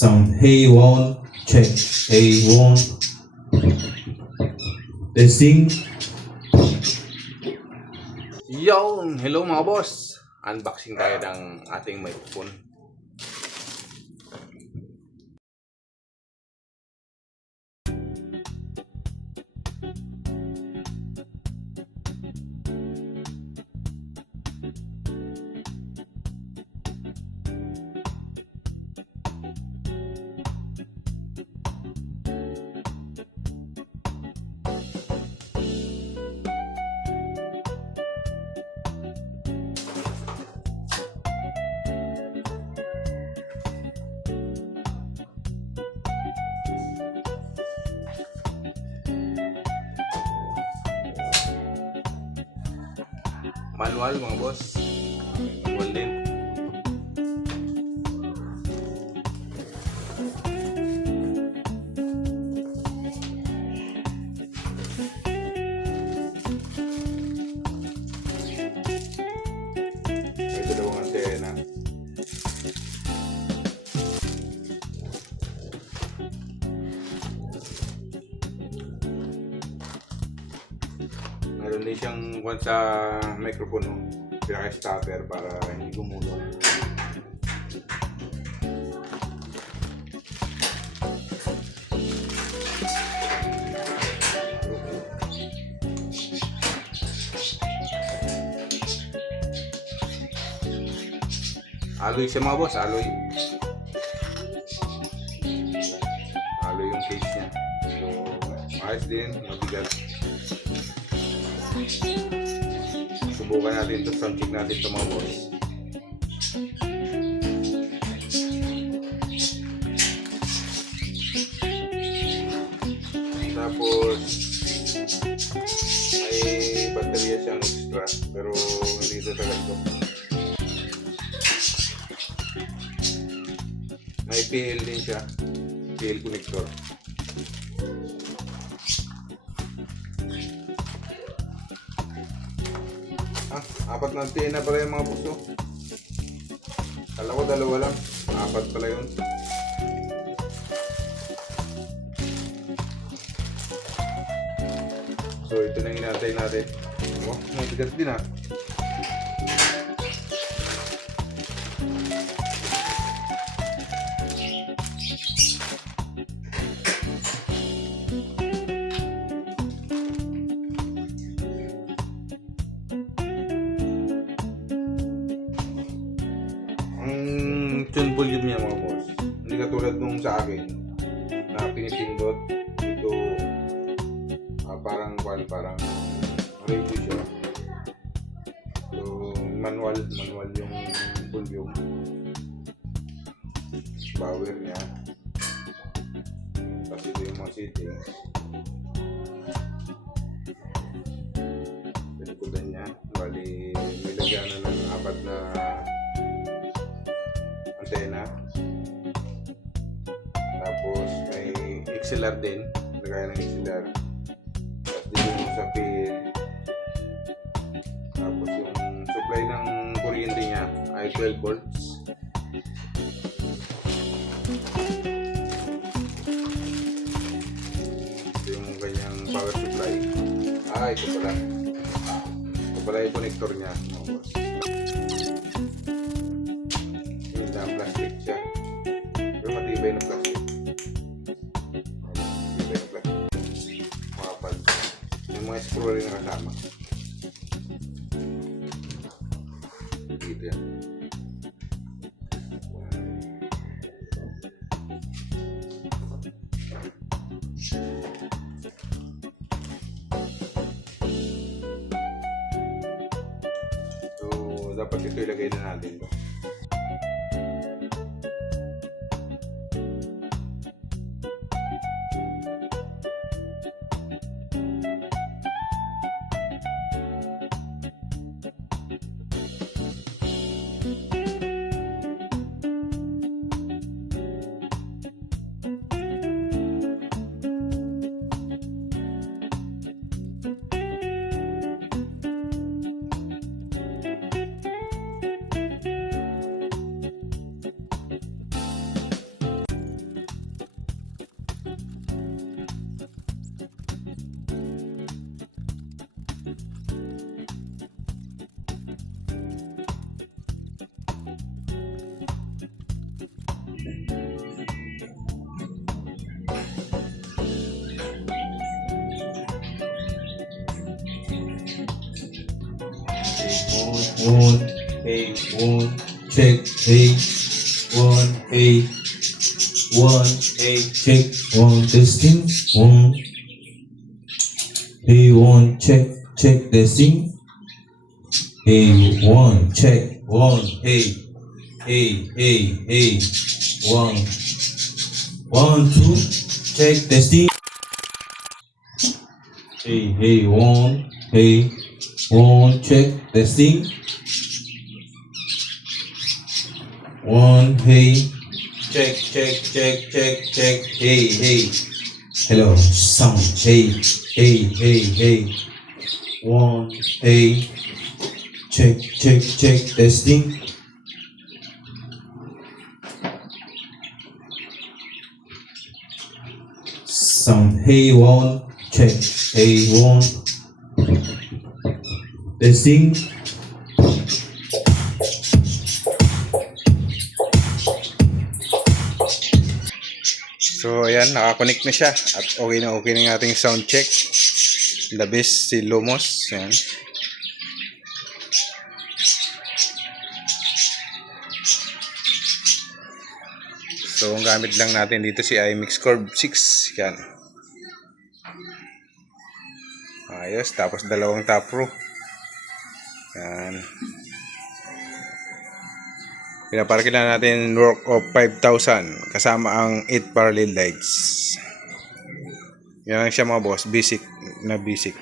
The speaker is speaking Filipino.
Sound. Hey, one, check. Hey, one. Testing. Hello mga boss. Unboxing tayo ng ating microphone. Manual mga boss. Manual din. Ito dalawang antena. Meron din siyang kung sa microphone, no? Pinaka-stopper para hindi gumulong. Alloy siya mga boss, alloy. Alloy yung case niya. So, ayos din, mabigat. Subukan natin ito, sound check natin ito mga boss. Tapos may baterya siyang extra pero hindi ito talaga ito. May PL din siya, PL connector. Apat na antena pala yung mga puso. Kala ko dalawa lang. Apat pala yun. So ito na yung inantay natin. Oh, may bigat din ah. Tune volume niya mga boss. Hindi katulad nung sa akin na pinipindot ito parang radio siya. So manual yung volume, power niya. Tapos ito yung mga settings. Pinikudan niya. Bali may lagyan na ng apat na antena. Tapos may XLR din, lagay ng XLR. Tapos dito yung sa pin. Tapos yung supply ng kuryente niya ay 12 volts. Ito yung kanyang power supply. Ito pala. Ito pala yung connector niya mga boss. Plastic siya. Pero matibay na plastic. Matibay na plastic. Makapal. Yung mga screw rin na kasama. Dito yan. So, dapat ito ilagay na natin. one, hey, one, check, hey, one, hey, check, one, testing, one, hey, one, check, testing, hey, one, check, one, hey, one, two, check, testing, hey, one, check, testing, one, hey, check, hey, hello, sound, hey, one, hey, check, testing, sound, hey, one, check, hey, one, testing, So ayan, nakakonect na siya at okay na yung ating sound check. The best si Lumos. Ayan. So ang gamit lang natin dito si iMix Curve 6. Yan. Ayos, tapos dalawang top row. Yan. Pinaparking na natin work of 5,000 kasama ang 8 parallel lights. Yan lang siya mga boss, basic na basic.